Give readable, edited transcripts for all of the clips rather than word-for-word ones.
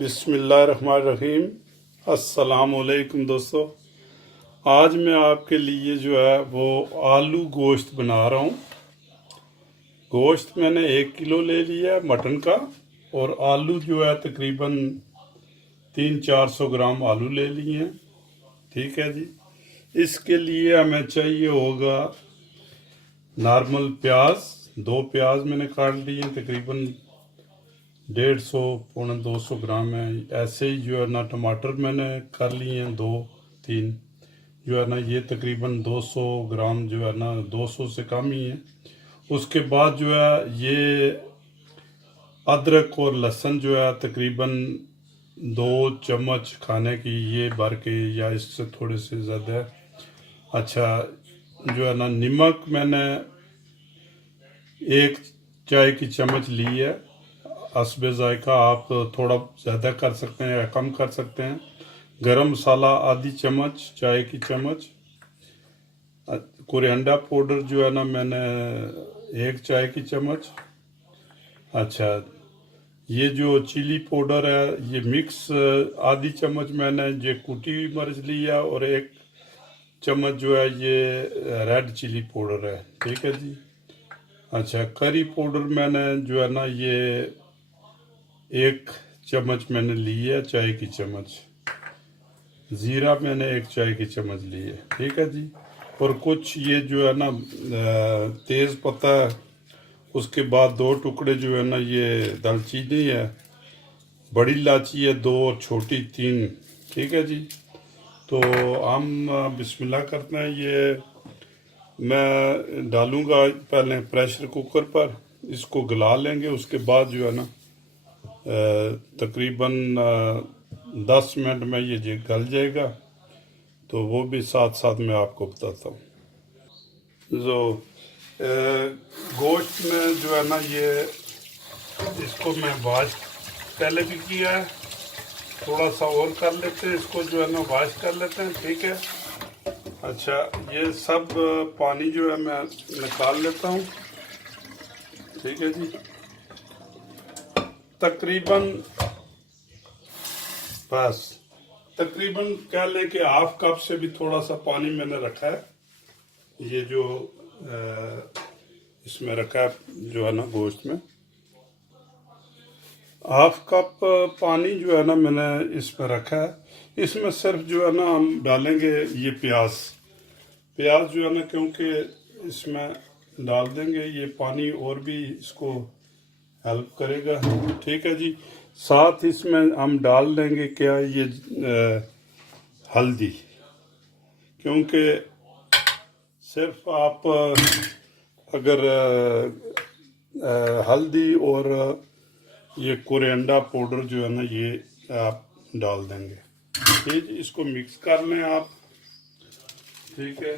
बिस्मिल्लाहिर्रहमानिर्रहीम। अस्सलाम वालेकुम दोस्तों। आज मैं आपके लिए जो है वो आलू गोश्त बना रहा हूँ। गोश्त मैंने 1 किलो ले लिया है मटन का, और आलू जो है तकरीबन 300-400 ग्राम आलू ले लिए हैं। ठीक है जी। इसके लिए हमें चाहिए होगा नॉर्मल प्याज। 2 प्याज मैंने काट लिए, तकरीबन 150 पौने 200 ग्राम है। ऐसे ही जो है ना टमाटर मैंने कर लिए हैं 2-3, जो है ना ये तकरीबन 200 ग्राम, जो है ना 200 से कम ही है। उसके बाद जो है ये अदरक और लहसुन जो है तकरीबन 2 चम्मच खाने की, ये भर के या इससे थोड़े से ज़्यादा। अच्छा, जो है ना नमक मैंने 1 चाय की चम्मच ली है। हस्बे जायका आप थोड़ा ज़्यादा कर सकते हैं या कम कर सकते हैं। गरम मसाला आधी चम्मच, चाय की चम्मच। कोरिएंडर पाउडर जो है ना मैंने 1 चाय की चम्मच। अच्छा, ये जो चिली पाउडर है ये मिक्स आधी चम्मच मैंने ये कुटी हुई मिर्च लिया, और 1 चम्मच जो है ये रेड चिली पाउडर है। ठीक है जी। अच्छा, करी पाउडर मैंने जो है ना ये 1 चम्मच मैंने ली है, चाय की चम्मच। ज़ीरा मैंने 1 चाय की चम्मच ली है। ठीक है जी। और कुछ ये जो है ना तेज़ पत्ता, उसके बाद 2 टुकड़े जो है ना ये दालचीनी है, बड़ी इलायची है 2 और छोटी 3। ठीक है जी। तो हम बिस्मिल्लाह करते हैं। ये मैं डालूँगा पहले प्रेशर कुकर पर, इसको गला लेंगे। उसके बाद जो है ना तकरीबन 10 मिनट में ये गल जाएगा, तो वो भी साथ साथ मैं आपको बताता हूँ। जो गोश्त में जो है ना ये इसको मैं वॉश पहले भी किया है, थोड़ा सा और कर लेते हैं इसको, जो है ना वॉश कर लेते हैं। ठीक है। अच्छा, ये सब पानी जो है मैं निकाल लेता हूँ। ठीक है जी। बस तकरीबन कह लें कि हाफ कप से भी थोड़ा सा पानी मैंने रखा है। ये जो इसमें रखा है जो है ना गोश्त में, हाफ कप पानी जो है ना मैंने इसमें रखा है। इसमें सिर्फ जो है ना हम डालेंगे ये प्याज जो है ना, क्योंकि इसमें डाल देंगे ये पानी और भी इसको हेल्प करेगा। ठीक है जी। साथ इसमें हम डाल देंगे क्या ये हल्दी, क्योंकि सिर्फ आप अगर हल्दी और ये कोरिएंडर पाउडर जो है ना ये आप डाल देंगे। ठीक, इसको मिक्स कर लें आप। ठीक है।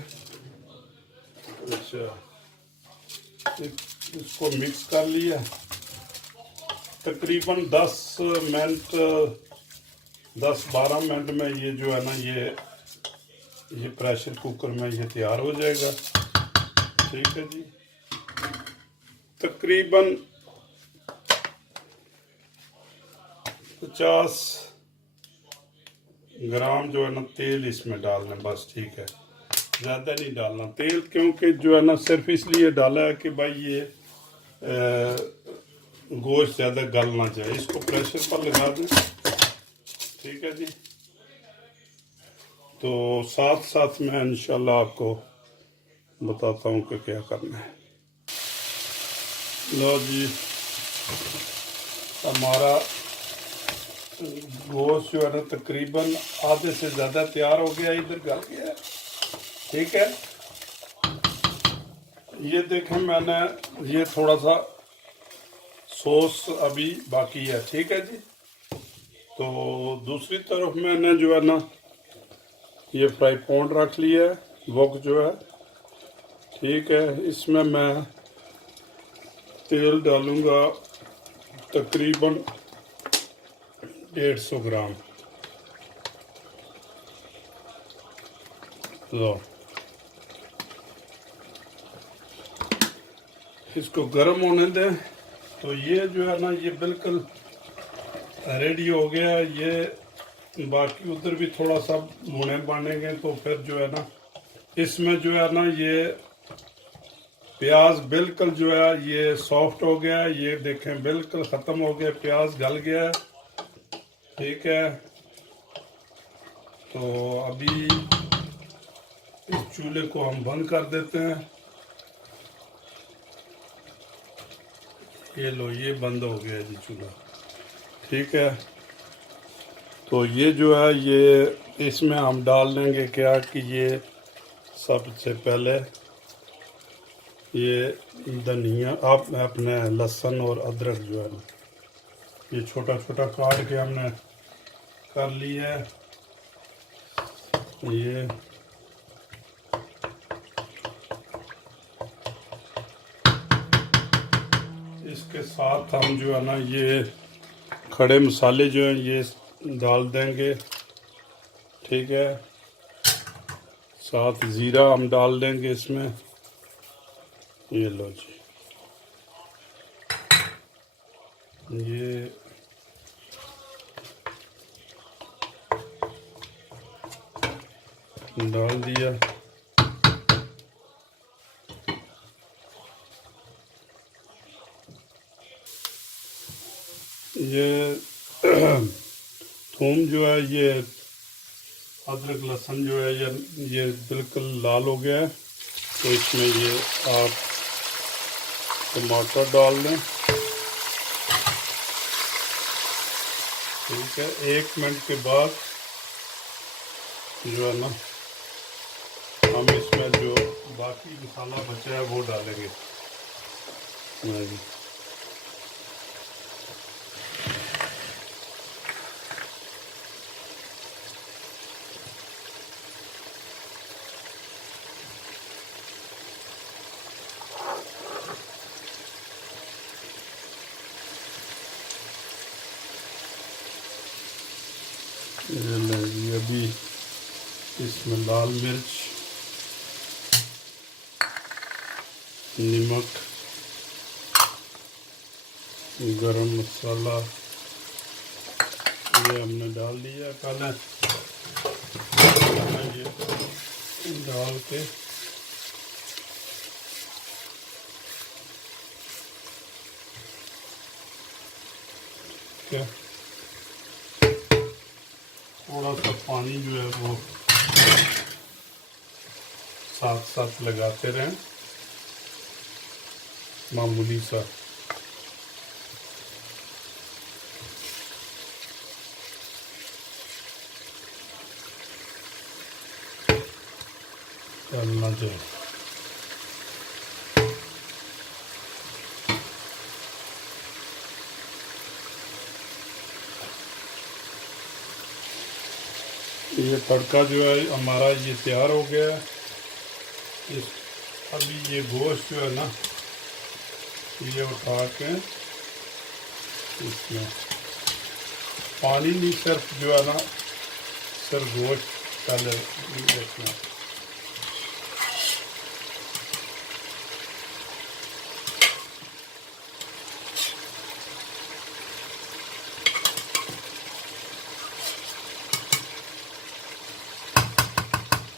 अच्छा, इसको मिक्स कर लिया। तकरीबन 10-12 मिनट में ये जो है ना ये प्रेशर कुकर में ये तैयार हो जाएगा। ठीक है जी। तकरीबन 50 ग्राम जो है ना तेल इसमें डालना, बस। ठीक है, ज़्यादा नहीं डालना तेल, क्योंकि जो है ना सिर्फ इसलिए डाला है कि भाई ये गोश्त ज़्यादा गल ना जाए। इसको प्रेशर पर लगा दें। ठीक है जी। तो साथ साथ मैं इंशाल्लाह आपको बताता हूँ कि क्या करना है। लो जी, हमारा गोश्त जो है ना तकरीबन आधे से ज़्यादा तैयार हो गया, इधर गल गया है। ठीक है। ये देखें, मैंने ये थोड़ा सा सॉस अभी बाकी है। ठीक है जी। तो दूसरी तरफ मैंने जो है ना ये फ्राई पैन रख लिया है, वok जो है। ठीक है। इसमें मैं तेल डालूंगा तकरीबन 150 ग्राम। लो, इसको गर्म होने दें। तो ये जो है ना ये बिल्कुल रेडी हो गया ये। बाकी उधर भी थोड़ा सा भुने बनेंगे तो फिर जो है ना इसमें जो है ना ये प्याज बिल्कुल जो है ये सॉफ्ट हो गया। ये देखें बिल्कुल ख़त्म हो गया, प्याज गल गया। ठीक है, तो अभी इस चूल्हे को हम बंद कर देते हैं। ये लो, ये बंद हो गया जी चूल्हा। ठीक है, तो ये जो है ये इसमें हम डाल देंगे क्या कि ये सबसे पहले ये धनिया आप अपने लहसुन और अदरक जो है ना ये छोटा छोटा काट के हमने कर लिया है। ये इसके साथ हम जो है ना ये खड़े मसाले जो हैं ये डाल देंगे। ठीक है, साथ ज़ीरा हम डाल देंगे इसमें। ये लो जी, ये डाल दिया। ये थूम जो है ये अदरक लहसुन जो है ये बिल्कुल लाल हो गया है। तो इसमें ये आप टमाटर डाल दें। ठीक है, 1 मिनट के बाद जो है ना हम इसमें जो बाकी मसाला बचा है वो डालेंगे। ये अभी इसमें लाल मिर्च, नमक, गरम मसाला ये हमने डाल दिया। पहले ये डाल के क्या थोड़ा सा पानी जो है वो साथ साथ लगाते रहें, मामूली सा। डालना चाहिए। ये तड़का जो है हमारा ये तैयार हो गया है। अभी ये गोश्त जो है ना ये उठा के इसमें पानी नहीं, सिर्फ जो है ना सिर्फ गोश्त पहले रखना।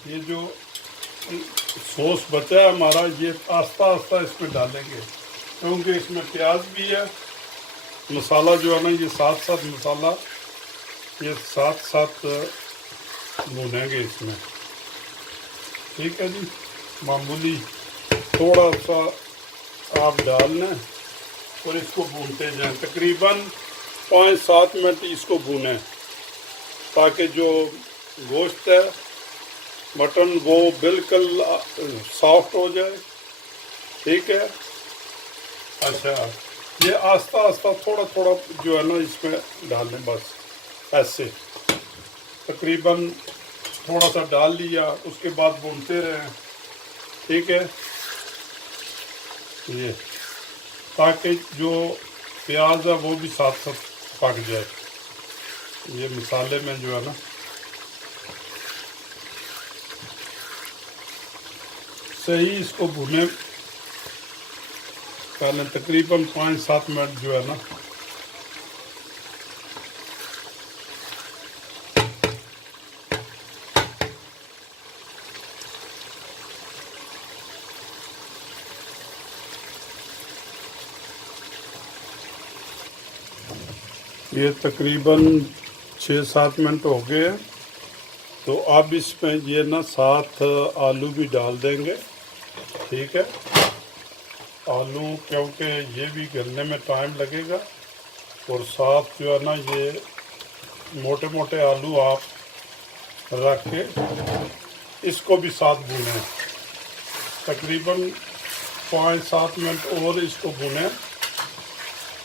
ये जो सॉस बचा है हमारा ये आस्ता आस्ता इसमें डालेंगे, क्योंकि इसमें प्याज भी है। मसाला जो है ना ये साथ साथ मसाला ये साथ साथ भूनेंगे इसमें। ठीक है जी, मामूली थोड़ा सा आप डाल लें और इसको भूनते जाएं। तकरीबन 5-7 मिनट इसको भूनें ताकि जो गोश्त है मटन वो बिल्कुल सॉफ्ट हो जाए। ठीक है, अच्छा ये आस्ता आस्ता थोड़ा थोड़ा जो है ना इसमें डालें, बस ऐसे तकरीबन थोड़ा सा डाल लिया, उसके बाद भूनते रहें। ठीक है, ये ताकि जो प्याज है वो भी साथ साथ पक जाए। ये मसाले में जो है ना सही इसको भुने पहले तकरीबन 5-7 मिनट जो है ना ये तकरीबन 6-7 मिनट हो गए हैं। तो अब इसमें ये ना 7 आलू भी डाल देंगे। ठीक है, आलू क्योंकि ये भी गलने में टाइम लगेगा, और साथ जो है ना ये मोटे मोटे आलू आप रख के इसको भी साथ भूनें। तकरीबन 5-7 मिनट और इसको भूनें,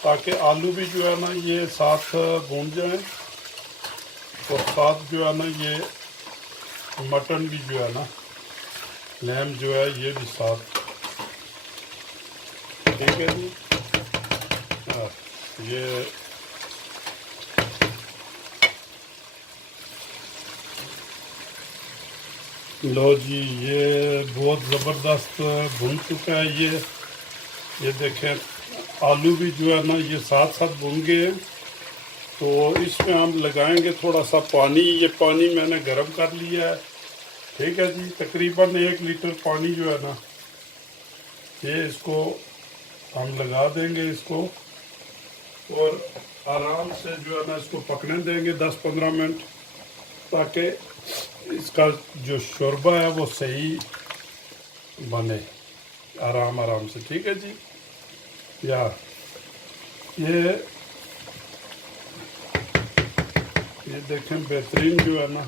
ताकि आलू भी जो है ना ये साथ भून जाए, और साथ जो है ना ये मटन भी जो है ना, लैम जो है ये भी साथ। ठीक है जी। ये लो जी, ये बहुत ज़बरदस्त भुन चुका है। ये देखें आलू भी जो है ना ये साथ साथ भुन गए हैं। तो इसमें हम लगाएंगे थोड़ा सा पानी। ये पानी मैंने गर्म कर लिया है। ठीक है जी, तकरीबन 1 लीटर पानी जो है ना ये इसको हम लगा देंगे इसको, और आराम से जो है ना इसको पकने देंगे 10-15 मिनट, ताकि इसका जो शोरबा है वो सही बने आराम आराम से। ठीक है जी। या ये देखें बेहतरीन जो है ना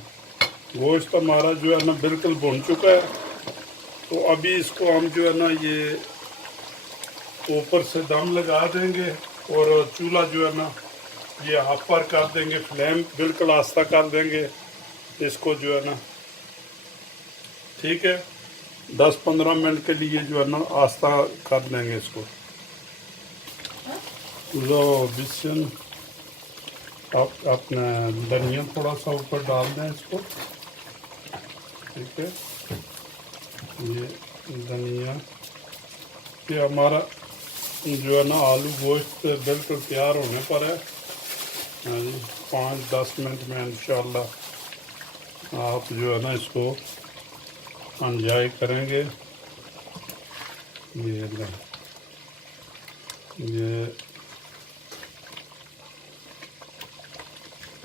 गोश्त हमारा जो है ना बिल्कुल भुन चुका है। तो अभी इसको हम जो है ना ये ऊपर से दम लगा देंगे, और चूल्हा जो है ना ये हाफ पर कर देंगे, फ्लेम बिल्कुल आस्ता कर देंगे इसको जो है ना। ठीक है, 10-15 मिनट के लिए जो है ना आस्ता कर देंगे इसको। लो बिस्मिल, आप अपना धनिया थोड़ा सा ऊपर डाल दें इसको। ठीक है, ये धनिया। ये हमारा जो है ना आलू गोश्त बिल्कुल तैयार होने पर है। 5-10 मिनट में इंशाल्लाह आप जो है ना इसको एंजॉय करेंगे।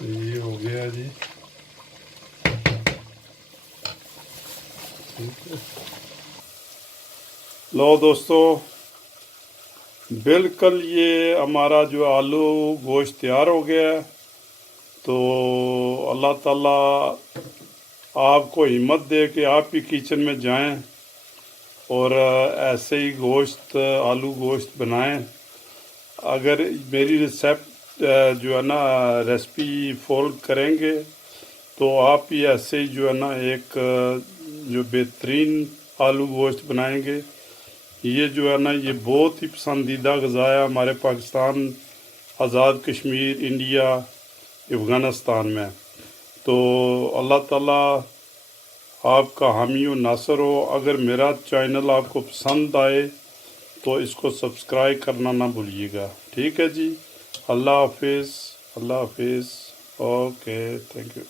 ये हो गया जी। ठीक है, लो दोस्तों, बिल्कुल ये हमारा जो आलू गोश्त तैयार हो गया है। तो अल्लाह ताला आपको हिम्मत दे कि आप भी किचन में जाएं और ऐसे ही गोश्त आलू गोश्त बनाएं। अगर मेरी रेसिपी जो है ना रेसिपी फॉलो करेंगे तो आप भी ऐसे ही जो है ना एक जो बेहतरीन आलू गोश्त बनाएंगे। ये जो है ना ये बहुत ही पसंदीदा ग़िज़ा है हमारे पाकिस्तान, आज़ाद कश्मीर, इंडिया, अफ़गानिस्तान में। तो अल्लाह ताला आपका हामी व नासर हो। अगर मेरा चैनल आपको पसंद आए तो इसको सब्सक्राइब करना ना भूलिएगा। ठीक है जी। अल्लाह हाफिज़, अल्लाह हाफिज़। Okay, thank you.